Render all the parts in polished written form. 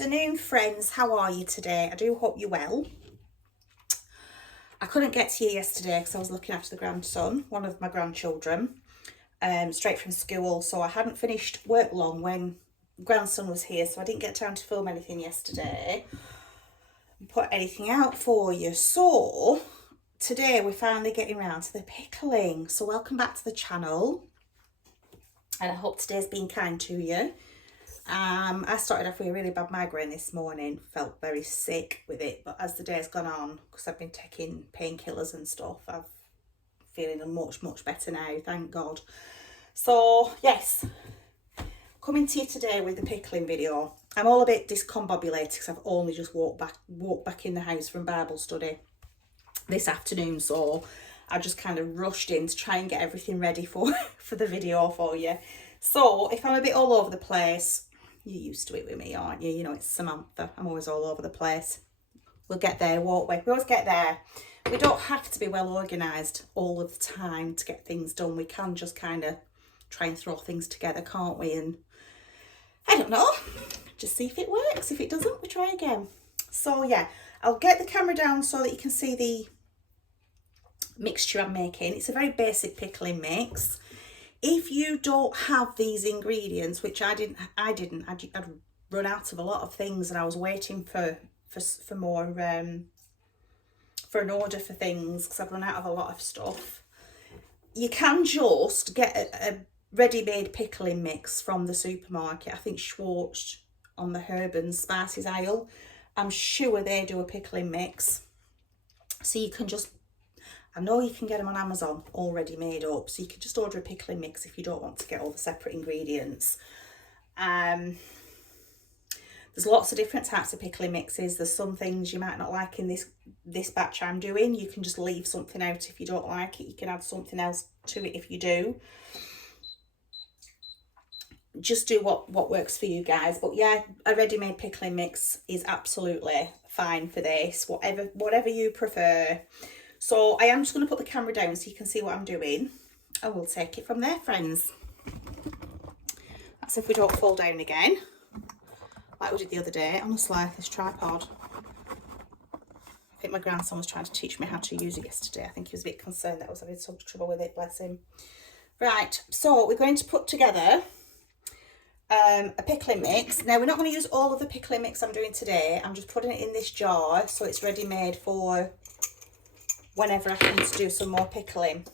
afternoon, friends. How are you today? I do hope you're well. I couldn't get to you yesterday because I was looking after the grandson, one of my grandchildren, straight from school. So I hadn't finished work long when grandson was here, so I didn't get time to film anything yesterday and put anything out for you. So today we're finally getting around to the pickling. So welcome back to the channel, and I hope today's been kind to you. I started off with a really bad migraine this morning, felt very sick with it, but as the day's gone on, because I've been taking painkillers and stuff, I'm feeling much better now, thank God. So yes, coming to you today with the pickling video. I'm all a bit discombobulated because I've only just walked back in the house from Bible study this afternoon, so I just kind of rushed in to try and get everything ready for the video for you. So if I'm a bit all over the place, you're used to it with me, aren't you? You know, it's Samantha. I'm always all over the place. We'll get there, won't we? We always get there. We don't have to be well organised all of the time to get things done. We can just kind of try and throw things together, can't we? And I don't know, just see if it works. If it doesn't, we try again. So yeah, I'll get the camera down so that you can see the mixture I'm making. It's a very basic pickling mix. If you don't have these ingredients, which I'd run out of a lot of things, and I was waiting for more for an order for things because I've run out of a lot of stuff. You can just get a ready-made pickling mix from the supermarket. I think Schwartz on the herb and spices aisle, I'm sure they do a pickling mix. So you can just, I know you can get them on Amazon already made up, so you can just order a pickling mix if you don't want to get all the separate ingredients. There's lots of different types of pickling mixes. There's some things you might not like in this batch I'm doing. You can just leave something out if you don't like it. You can add something else to it if you do. Just do what works for you guys. But yeah, a ready-made pickling mix is absolutely fine for this, whatever you prefer. So I am just going to put the camera down so you can see what I'm doing, and we'll take it from there, friends. That's if we don't fall down again, like we did the other day. Honestly, this tripod. I think my grandson was trying to teach me how to use it yesterday. I think he was a bit concerned that I was having some trouble with it, bless him. Right, so we're going to put together a pickling mix. Now, we're not going to use all of the pickling mix I'm doing today. I'm just putting it in this jar so it's ready made for whenever I need to do some more pickling.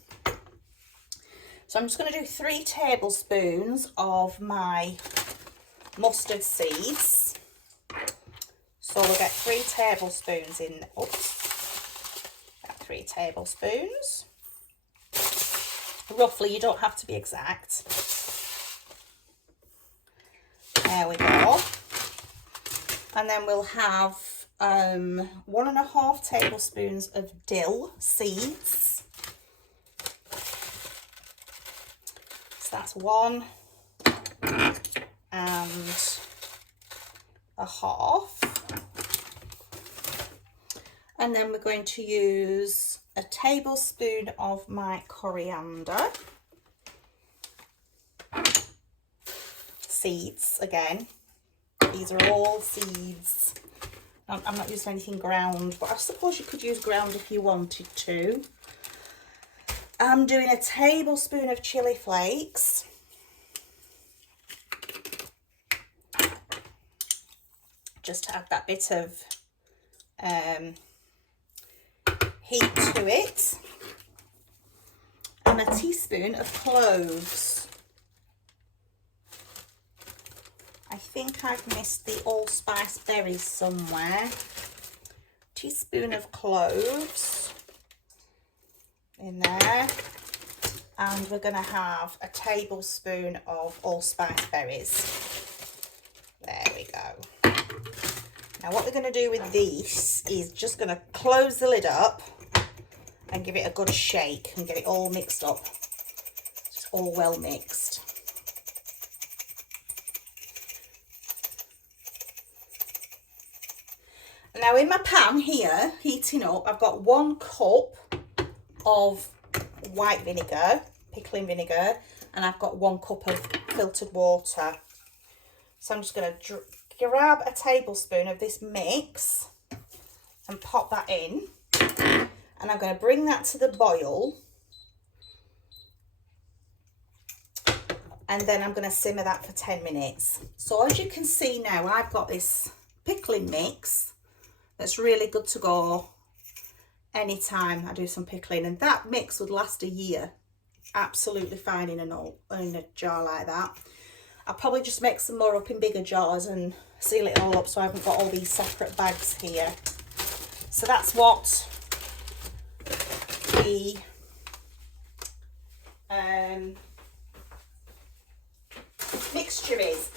So I'm just going to do 3 tablespoons of my mustard seeds. So we'll get 3 tablespoons in. Oops, 3 tablespoons. Roughly, you don't have to be exact. There we go. And then we'll have 1.5 tablespoons of dill seeds. So that's 1.5. And then we're going to use a tablespoon of my coriander seeds. Again, these are all seeds. I'm not using anything ground, but I suppose you could use ground if you wanted to. I'm doing a tablespoon of chili flakes. Just to add that bit of heat to it. And a teaspoon of cloves. I think I've missed the allspice berries somewhere. Teaspoon of cloves in there. And we're going to have a tablespoon of allspice berries. There we go. Now what we're going to do with this is just going to close the lid up and give it a good shake and get it all mixed up. It's all well mixed. Now in my pan here, heating up, I've got 1 cup of white vinegar, pickling vinegar, and I've got 1 cup of filtered water. So I'm just going to grab a tablespoon of this mix and pop that in. And I'm going to bring that to the boil. And then I'm going to simmer that for 10 minutes. So as you can see now, I've got this pickling mix that's really good to go anytime I do some pickling. And that mix would last a year. Absolutely fine in a jar like that. I'll probably just make some more up in bigger jars and seal it all up so I haven't got all these separate bags here. So that's what the mixture is.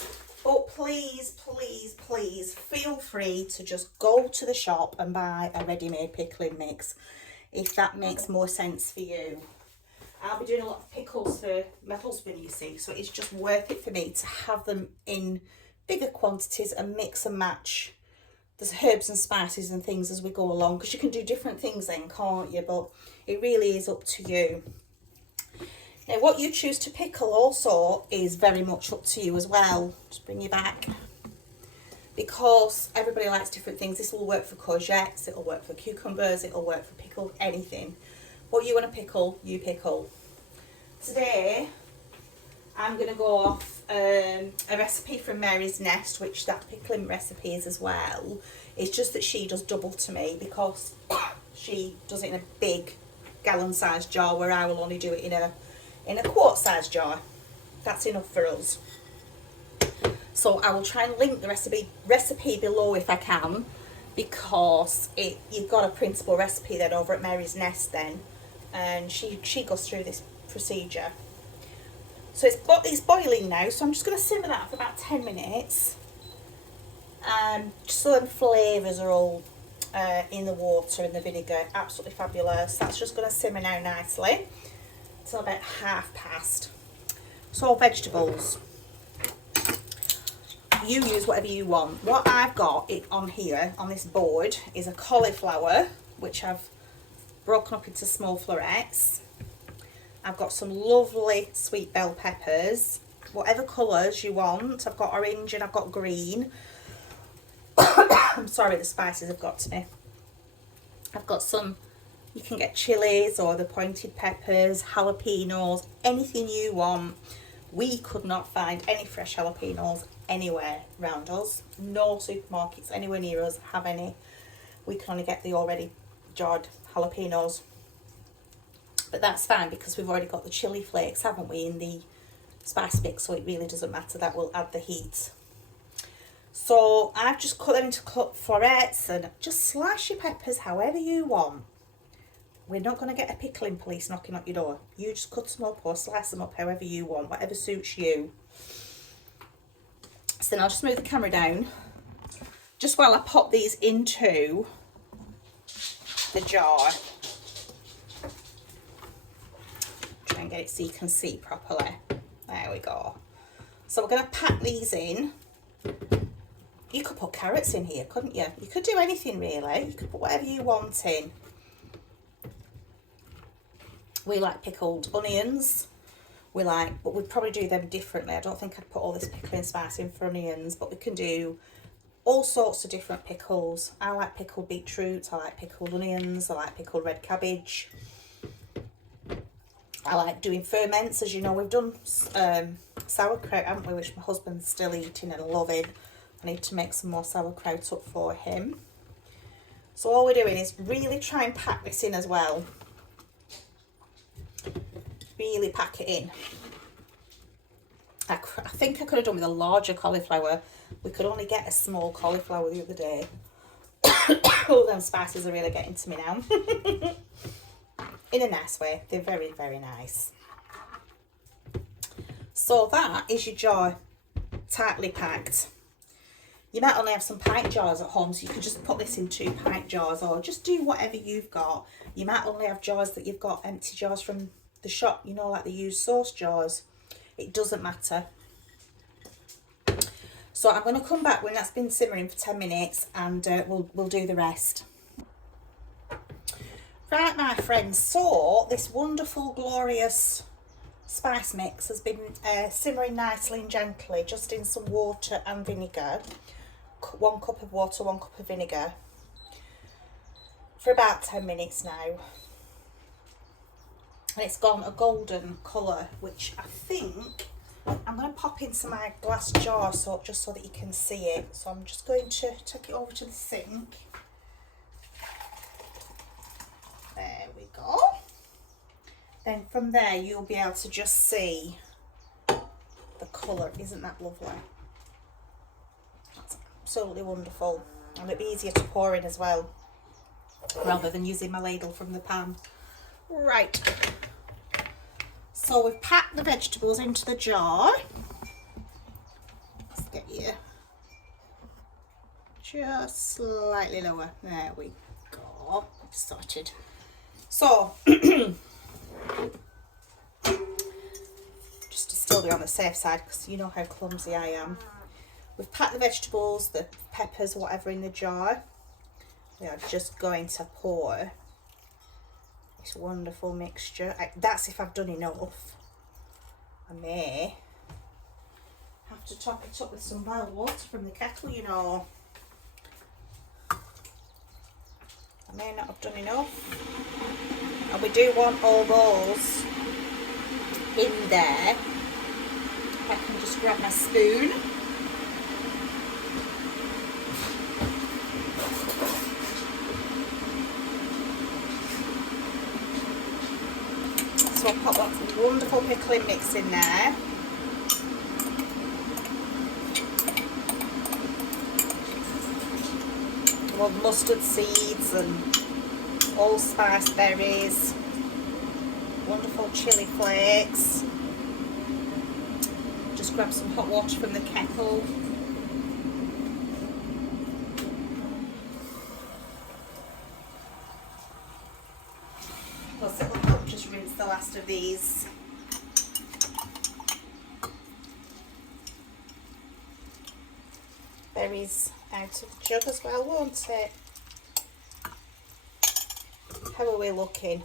But please, please, please feel free to just go to the shop and buy a ready-made pickling mix if that makes more sense for you. I'll be doing a lot of pickles for my husband, you see, so it's just worth it for me to have them in bigger quantities and mix and match the herbs and spices and things as we go along, because you can do different things then, can't you? But it really is up to you. Now, what you choose to pickle also is very much up to you as well. Just bring you back. Because everybody likes different things. This will work for courgettes, it'll work for cucumbers, it'll work for pickled anything. What you want to pickle, you pickle. Today, I'm going to go off a recipe from Mary's Nest, which that pickling recipe is as well. It's just that she does double to me because she does it in a big gallon-sized jar, where I will only do it in a quart-sized jar. That's enough for us. So I will try and link the recipe below if I can, because you've got a printable recipe then over at Mary's Nest then. And she goes through this procedure. So it's boiling now, so I'm just going to simmer that for about 10 minutes. Just so the flavours are all in the water and the vinegar. Absolutely fabulous. That's just going to simmer now nicely till about 1/2 So vegetables, you use whatever you want. What I've got on here on this board is a cauliflower, which I've broken up into small florets. I've got some lovely sweet bell peppers, whatever colours you want. I've got orange and I've got green. I'm sorry, the spices have got to me. I've got some, you can get chilies or the pointed peppers, jalapenos, anything you want. We could not find any fresh jalapenos anywhere around us. No supermarkets anywhere near us have any. We can only get the already jarred jalapenos, but that's fine because we've already got the chili flakes, haven't we, in the spice mix, so it really doesn't matter. That will add the heat. So I've just cut them into florets, and just slice your peppers however you want. We're not going to get a pickling police knocking at your door. You just cut them up or slice them up however you want, whatever suits you. So then I'll just move the camera down just while I pop these into the jar. Try and get it so you can see properly. There we go. So we're going to pack these in. You could put carrots in here, couldn't you? You could do anything really. You could put whatever you want in. We like pickled onions. But we'd probably do them differently. I don't think I'd put all this pickling spice in for onions, but we can do all sorts of different pickles. I like pickled beetroot, I like pickled onions, I like pickled red cabbage. I like doing ferments. As you know, we've done sauerkraut, haven't we, which my husband's still eating and loving. I need to make some more sauerkraut up for him. So all we're doing is really try and pack this in as well. Really pack it in. I think I could have done with a larger cauliflower. We could only get a small cauliflower the other day. All them spices are really getting to me now. In a nice way. They're very, very nice. So that is your jar tightly packed. You might only have some pint jars at home, so you could just put this in 2 pint jars, or just do whatever you've got. You might only have jars that you've got empty jars from the shop, you know, like the used sauce jars. It doesn't matter. So I'm going to come back when that's been simmering for 10 minutes and we'll do the rest. Right, my friends, so this wonderful, glorious spice mix has been simmering nicely and gently, just in some water and vinegar. 1 cup of water, 1 cup of vinegar for about 10 minutes now. And it's gone a golden colour, which I think I'm going to pop into my glass jar just so that you can see it. So I'm just going to take it over to the sink. There we go. Then from there you'll be able to just see the colour. Isn't that lovely? That's absolutely wonderful. And it'll be easier to pour in as well, rather than using my ladle from the pan. Right. So we've packed the vegetables into the jar. Let's get you just slightly lower. There we go. Started. So just to still be on the safe side, because you know how clumsy I am. We've packed the vegetables, the peppers, whatever in the jar. We are just going to pour this wonderful mixture. That's if I've done enough. I may have to top it up with some boiled water from the kettle, you know. I may not have done enough. And we do want all those in there. If I can just grab my spoon. So I'll pop that wonderful pickling mix in there. Well, mustard seeds and allspice berries, wonderful chilli flakes. Just grab some hot water from the kettle. Plus it'll help just rinse the last of these. Berries out of the jug as well, won't it? How are we looking?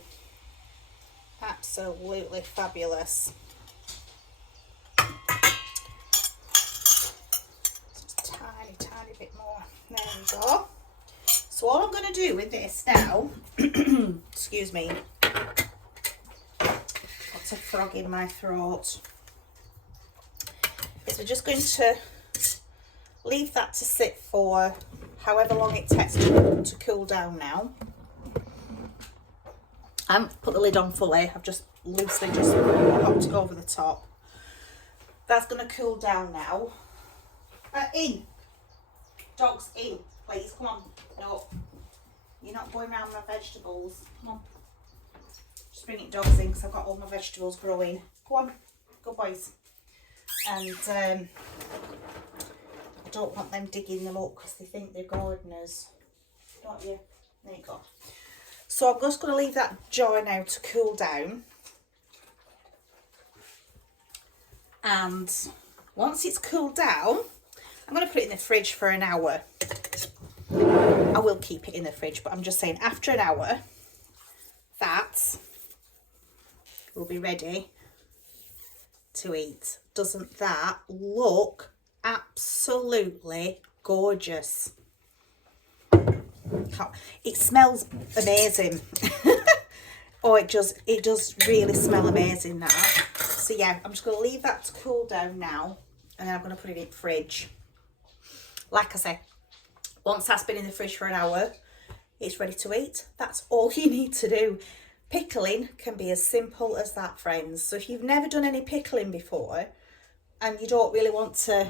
Absolutely fabulous. Just a tiny bit more. There we go. So all I'm going to do with this now, excuse me, got a frog in my throat, is we're just going to leave that to sit for however long it takes to cool down now. I haven't put the lid on fully, I've just loosely just popped it over the top. That's going to cool down now. In! Dogs, in, please, come on. No, you're not going around my vegetables. Come on. Just bring it dogs in because I've got all my vegetables growing. Go on, good boys. And I don't want them digging them up because they think they're gardeners. Don't you? There you go. So I'm just going to leave that jar now to cool down. And once it's cooled down, I'm going to put it in the fridge for an hour. I will keep it in the fridge, but I'm just saying after an hour, that will be ready to eat. Doesn't that look absolutely gorgeous? It smells amazing. Oh, it does really smell amazing, that. So yeah, I'm just going to leave that to cool down now, and then I'm going to put it in the fridge. Like I say, once that's been in the fridge for an hour, it's ready to eat. That's all you need to do. Pickling can be as simple as that, friends. So if you've never done any pickling before and you don't really want to,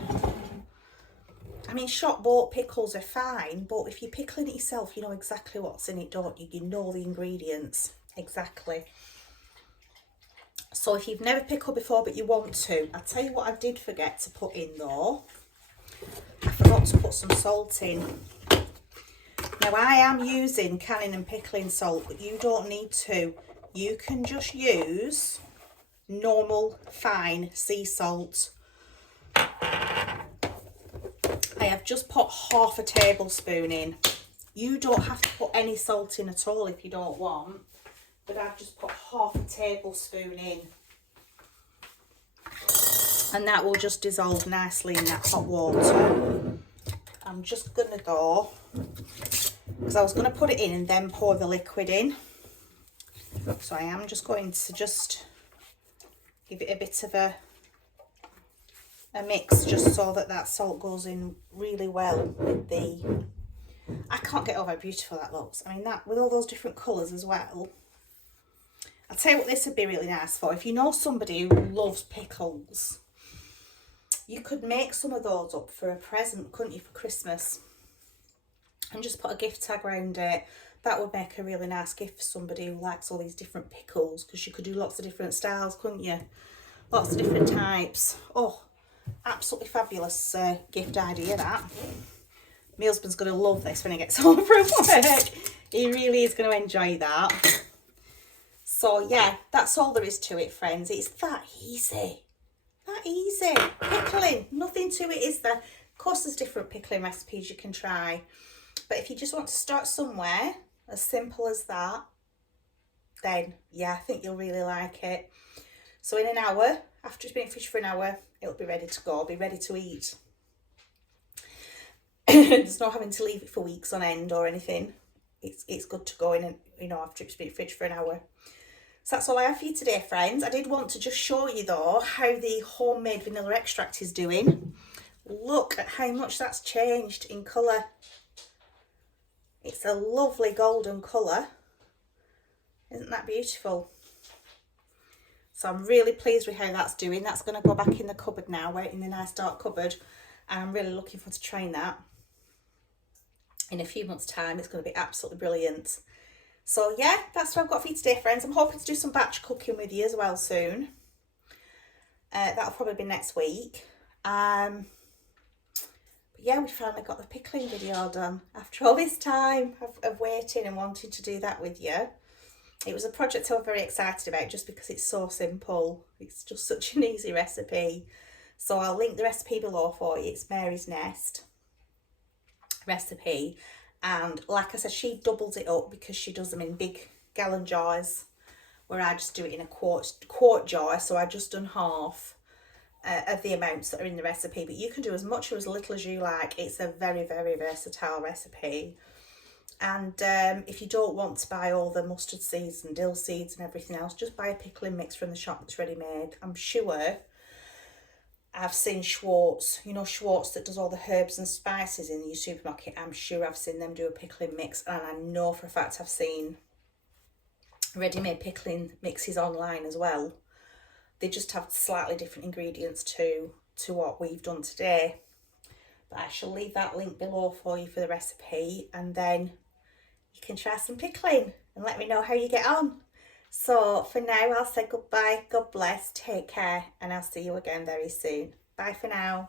I mean, shop bought pickles are fine, but if you're pickling it yourself, you know exactly what's in it, don't you? You know the ingredients exactly. So if you've never pickled before but you want to, I'll tell you what I did forget to put in though. I forgot to put some salt in. Now I am using canning and pickling salt, but you don't need to. You can just use normal fine sea salt. I have just put half a tablespoon in. You don't have to put any salt in at all if you don't want, but I've just put half a tablespoon in. And that will just dissolve nicely in that hot water. I'm just gonna go, because I was gonna put it in and then pour the liquid in. So I am just going to just give it a bit of a mix, just so that that salt goes in really well with the, I can't get over how beautiful that looks. I mean, that with all those different colours as well. I'll tell you what this would be really nice for. If you know somebody who loves pickles, you could make some of those up for a present, couldn't you, for Christmas? And just put a gift tag around it. That would make a really nice gift for somebody who likes all these different pickles, because you could do lots of different styles, couldn't you? Lots of different types. Oh, absolutely fabulous gift idea, that. My husband's going to love this when he gets home from work. He really is going to enjoy that. So yeah, that's all there is to it, friends. It's that easy. That easy. Pickling. Nothing to it, is there? Of course, there's different pickling recipes you can try. But if you just want to start somewhere, as simple as that, then yeah, I think you'll really like it. So in an hour, after it's been in the fridge for an hour, it'll be ready to go, be ready to eat. There's no having to leave it for weeks on end or anything. It's good to go in, and you know, after it's been in the fridge for an hour. So that's all I have for you today, friends. I did want to just show you though how the homemade vanilla extract is doing. Look at how much that's changed in colour. It's a lovely golden colour. Isn't that beautiful? So I'm really pleased with how that's doing. That's going to go back in the cupboard now, in the nice dark cupboard. And I'm really looking forward to trying that. In a few months' time, it's going to be absolutely brilliant. So yeah, that's what I've got for you today, friends. I'm hoping to do some batch cooking with you as well soon. That'll probably be next week. But yeah, we finally got the pickling video done after all this time of waiting and wanting to do that with you. It was a project I was very excited about, just because it's so simple. It's just such an easy recipe. So I'll link the recipe below for you. It's Mary's Nest recipe. And like I said, she doubles it up because she does them in big gallon jars, where I just do it in a quart jar. So I've just done half of the amounts that are in the recipe. But you can do as much or as little as you like. It's a very, very versatile recipe. And if you don't want to buy all the mustard seeds and dill seeds and everything else, just buy a pickling mix from the shop that's ready made. I'm sure I've seen Schwartz, you know, Schwartz that does all the herbs and spices in the supermarket. I'm sure I've seen them do a pickling mix, and I know for a fact I've seen ready-made pickling mixes online as well. They just have slightly different ingredients to what we've done today. But I shall leave that link below for you for the recipe, and then you can try some pickling and let me know how you get on. So for now, I'll say goodbye, God bless, take care, and I'll see you again very soon. Bye for now.